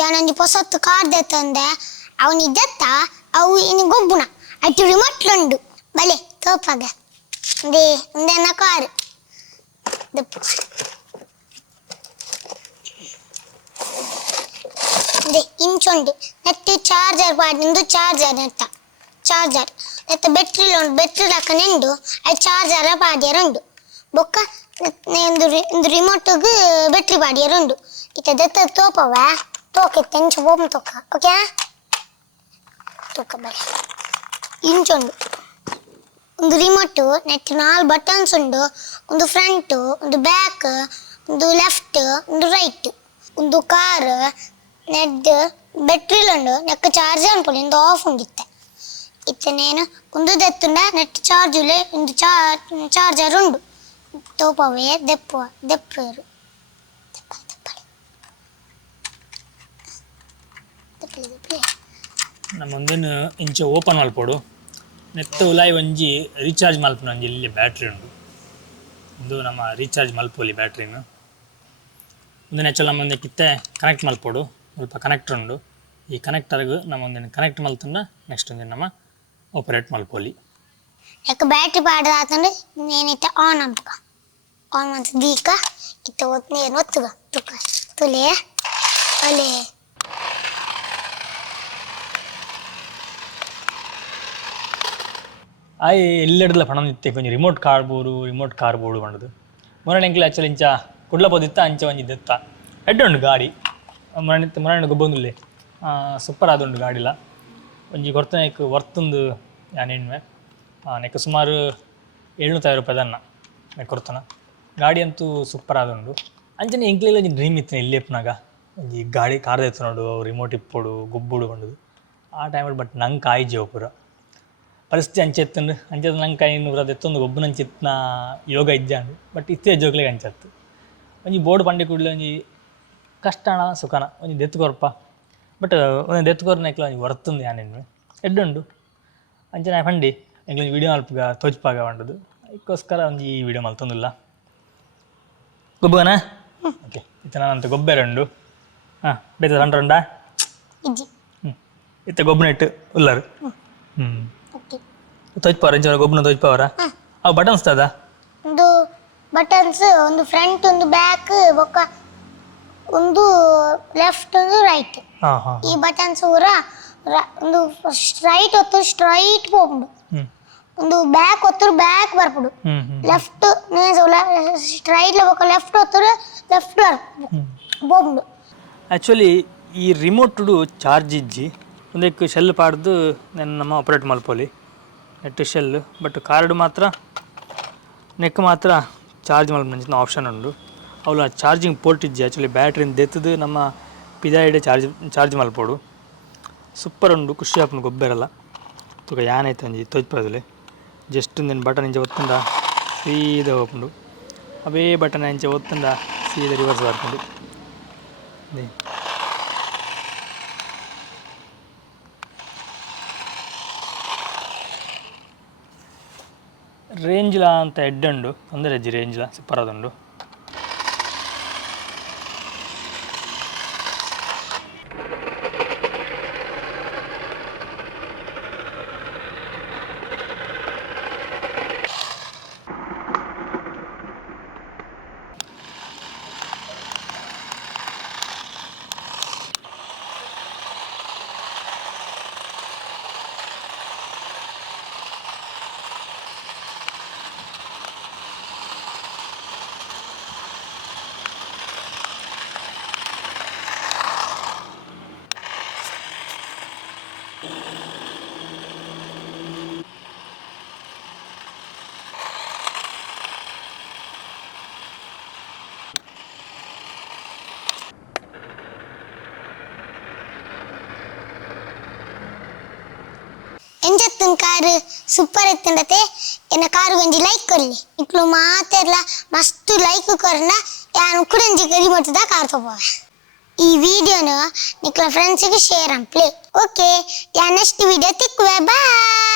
ಯಾನೊಂದು ಹೊಸತ್ತು car ತಂದೆ ಅವನಿದ್ದತ್ತ ಅವು ಇನ್ನು ಗೊಬ್ಬುನ ಅಟ್ಟು ರಿಮೋಟ್ಲುಂಡು ಬಲೆ ತೋಪಾಗ ದೇ ಒಂದೆನ್ನ ಕಾರು ಇಂಚುಂಡು ನೆಟ್ಟು ಚಾರ್ಜರ್ ಪಾಡಿಂದು ಚಾರ್ಜರ್ ನೆತ್ತ ಚಾರ್ಜರ್ ನೆತ್ತ ಬೆಟ್ರಿ ಲಕ್ಕ ನೆಂಡು ಅದು ಚಾರ್ಜರ ಪಾಡ್ಯರುಂಡು ಬೊಕ್ಕ ಒಂದು ರಿಮೋಟ್ಗೆ ಬೆಟ್ರಿ ಪಾಡ್ಯರುಂಡು ಇತ್ತ ದೆತ್ತ ತೋಪವ ತೋಕೆತ್ತ ಇಂಚು ಬೋಮ್ ತೋಕ ಓಕೆ ತೂಕ ಬಲೆ ಇಂಚುಂಡು ಒಂದು ರಿಮೋಟ್ ನೆಟ್ 4 ಬಟನ್ಸ್ ಉಂಡು ಒಂದು ಫ್ರಂಟ್ ಒಂದು ಬ್ಯಾಕ್ ಒಂದು ಲೆಫ್ಟ್ ಒಂದು ರೈಟ್ ಒಂದು ಕಾರ್ ನೆಟ್ ಬೆಟ್ರಿಲುಂಡು ನೆಕ್ಕ ಚಾರ್ಜ್ ಅನ್ಪೊಲಿ ಒಂದು ಆಫ್ ಉಂಡಿತ್ತೆ ಇತ್ತನೇನು ಒಂದು ದೆತ್ತುಂಡ ನೆಟ್ ಚಾರ್ಜುಲೆ ಒಂದು ಚಾರ್ಜರ್ ಉಂಡು ತೋಪವೇ ದೆಪ್ಪರು ನಮ್ಮ ಮುಂದಿನ ಇಂಚ ಓಪನ್ ಮಲ್ಪೋಡು ನೆತ್ತ ಉಲಾಯಿ ಒಂಜಿ ರೀಚಾರ್ಜ್ ಮಲ್ಪನ ಒಂಜಿ ಇಲ್ಲಿ ಬ್ಯಾಟ್ರಿ ಉಂಡು ಒಂದು ನಮ್ಮ ರೀಚಾರ್ಜ್ ಮಲ್ಪೋಲಿ ಬ್ಯಾಟ್ರಿನ ಒಂದು ನೆಚ್ಚಲ್ ನಮ್ಮ ಮುಂದೆ ಕಿತ್ತೆ ಕನೆಕ್ಟ್ ಮಲ್ಪೋಡು ಸ್ವಲ್ಪ ಕನೆಕ್ಟರ್ ಉಂಡು ಈ ಕನೆಕ್ಟರ್ಗೆ ನಮ್ಮ ಒಂದಿನ ಕನೆಕ್ಟ್ ಮಲ್ತಂಡ ನೆಕ್ಸ್ಟ್ ಒಂದಿನ ನಮ್ಮ ಆಪರೇಟ್ ಮಲ್ಪೋಲಿ ಯಾಕೆ ಬ್ಯಾಟ್ರಿ ಪಾಡ್ದಾತಂಡು ನೇನಿತ್ತ ಆನ್ ಅಂಪಕ ಆನ್ ಅಂತ ದೀಕ ಇತ್ತ ನೀನು ಒತ್ತುಗ ತುಕ ತುಲೆ ಅಲೆ ಆಯ್ ಎಲ್ಲೆಡ್ಲ ಪಣ ನಿತ್ತೆ ಕೊಂಚ ರಿಮೋಟ್ ಕಾರ್ ಬೋರ್ಡು ಪಂಡದು ಮೊನ್ನೆ ಎಂಕ್ಲೆ ಆಕ್ಚುಲಿ ಇಂಚ ಕುಡ್ಲಪೋದಿತ್ತ ಅಂಚ ಒಂಜಿ ದೆತ್ತ ಎಡ್ಡುಂಡು ಗಾಡಿ ಮೊನ್ನೆ ಗೊಬ್ಬೊಂದುಲ್ಲೆ ಸೂಪರ್ ಆದುಂಡು ಗಾಡಿಲ ಒಂಜಿ ಕೊರ್ತನೆಕ್ ವರ್ತುಂದು ಯಾನೆಣ್ಮೆ ನೆಕ್ ಸುಮಾರು 700,000 ರೂಪಾಯಿ ದನ್ನ ನೆಕ್ ಕೊರ್ತನ ಗಾಡಿ ಅಂತೂ ಸೂಪರ್ ಆದುಂಡು ಅಂಚನೆ ಎಂಕ್ಲೆಲ್ಲ ಒಂಜಿ ಡ್ರೀಮ್ ಇತ್ತು ಇಲ್ಲೇಪ್ನಾಗ ಒಂಜಿ ಗಾಡಿ ಕಾರ್ ದೆತ್ತು ನೋಡು ರಿಮೋಟ್ ಇಪ್ಪೋಡು ಗೊಬ್ಬುಡು ಪಂಡದು ಆ ಟೈಮಲ್ಲಿ ಬಟ್ ನಂಗೆ ಕಾಯಿಜೆ ಪೂರ ಪರಿಸ್ಥಿತಿ ಅಂಚೆತ್ತಂಡು ಅಂಚೆತ್ತು ನಂಗೆ ಕೈ ನೂರದು ಎತ್ತೊಂದು ಒಬ್ಬನಂಚಿತ್ನ ಯೋಗ ಇಜ್ಜಾಂಡು ಬಟ್ ಇತ್ತೇ ಜೋಗ್ಲೆಗೆ ಅಂಚತ್ತು ಒಂಜಿ ಬೋರ್ಡ್ ಪಂಡೆ ಕೂಡಲೇ ಒಂಜಿ ಕಷ್ಟಣ ಸುಖನ ಒಂಜಿ ದೆತ್ತುಕೊರ್ಪ ಬಟ್ ಒಂದು ದೆತ್ತುಕೊರ್ನೆಕ್ಲ ಒಂಜಿ ವರ್ತುಂದು ಯಾನೆನ್ಮೆ ಎಡ್ಡುಂಡು ಅಂಚನೆ ಪಂಡಿ ಎಂಕ್ಲೊಂಜಿ ವೀಡಿಯೋ ಮಲ್ಪಗ ತೋಜ್ಪಾಗ ಪಂಡದು ಅದಕ್ಕೋಸ್ಕರ ಒಂಜಿ ವೀಡಿಯೋ ಮಲ್ತೊಂದುಲ್ಲ ಗೊಬ್ಬಗನ ಓಕೆ ಇತ್ತ ನಾನಂತ ಗೊಬ್ಬರ ಉಂಡು ಬೇತ ಸಂಡ್ರುಂಡ ಇತ್ತ ಗೊಬ್ಬನೆಟ್ಟು ಉಲ್ಲರು ತೋಜ್ಪಾರ ಇಂಚ ಗೊಬ್ಬನ ತೋಜ್ಪಾವರ ಅವು ಬಟನ್ಸ್ ತದ ಒಂದು ಬಟನ್ಸ್ ಒಂದು ಫ್ರಂಟ್ ಒಂದು ಬ್ಯಾಕ್ ಬೊಕ್ಕ ಒಂದು ಲೆಫ್ಟ್ ಒಂದು ರೈಟ್ ಈ ಬಟನ್ಸ್ ಪೂರ ಒಂದು ಸ್ಟ್ರೈಟ್ ಒತ್ತು ಸ್ಟ್ರೈಟ್ ಪೋಪುಂಡು ಒಂದು ಬ್ಯಾಕ್ ಒತ್ತರು ಬ್ಯಾಕ್ ಬರ್ಪುಡು ಲೆಫ್ಟ್ ನೇಸ್ ಸ್ಟ್ರೈಟ್ ಬೊಕ್ಕ ಲೆಫ್ಟ್ ಒತ್ತರು ಲೆಫ್ಟ್ ಪೋಪುಂಡು ಆ್ಯಕ್ಚುಲಿ ಈ ರಿಮೋಟುಡು ಚಾರ್ಜ್ ಇಜ್ಜಿ ಒಂದಕ್ಕೆ ಶೆಲ್ ಪಾಡ್ದು ನಾನು ನಮ್ಮ ಆಪ್ರೇಟ್ ಮಲ್ಪೋಲಿ ನೆಟ್ ಶೆಲ್ ಬಟ್ ಕಾರ್ಡ್ ಮಾತ್ರ ನೆಕ್ ಮಾತ್ರ ಚಾರ್ಜ್ ಮಲ್ಪನ ಆಪ್ಷನ್ ಉಂಡು ಅವಳು ಆ ಚಾರ್ಜಿಂಗ್ ಪೋರ್ಟ್ ಇಜ್ಜಿ ಆ್ಯಕ್ಚುಲಿ ಬ್ಯಾಟ್ರಿನ ದೆತ್ತದು ನಮ್ಮ ಪಿದಾಯಿಡೆ ಚಾರ್ಜ್ ಮಲ್ಪೋಡು ಸೂಪರ್ ಉಂಡು ಖುಷಿ ಆಪುಂಡು ಗೊಬ್ಬೆರಲ್ಲ ತುಕ ಯಾನೈತೆ ಒಂಜಿ ತೋಜ್ಪದಲೆ ಜಸ್ಟ್ ಒಂದಿನ ಬಟನ್ ಇಂಚೆ ಒತ್ತಂಡ ಸೀದಾ ಹೋಗ್ಪುಂಡು ಅವೇ ಬಟನ್ ಇಂಚೆ ಒತ್ತಂಡ ಸೀದಾ ರಿವರ್ಸ್ ಬರ್ಪುಂಡು ರೇಂಜ್ಲ ಅಂತ ಎಡ್ಡುಂಡು ತೊಂದರೆ ಅಜ್ಜಿ ರೇಂಜ್ಲ ಸೂಪರ್ ಆದುಂಡು ಎಂಜತ್ತನ್ ಕಾರು ಸೂಪರ್ ಎತ್ತಂಡತೆ ಎನ್ನ ಕಾರು ಒಂಜಿ ಲೈಕ್ ಕೊರ್ಲಿ ಇಕ್ಲು ಮಾತೆರ್ಲ ಮಸ್ತ್ ಲೈಕ್ ಕೊರ್ನ ಯಾನು ಕುಡಂಜಿ ರಿಮೋಟ್ದ ಕಾರ್ ತಗೋವ ಈ ವಿಡಿಯೋನ ನಿಕ್ಲ ಫ್ರೆಂಡ್ಸ್ಗೆ ಶೇರ್ ಅಂಪ್ಲೆ ಓಕೆ ಯಾ ನೆಕ್ಸ್ಟ್ ವಿಡಿಯೋ ತಿಕ್ಕುವೆ ಬಾಯ್.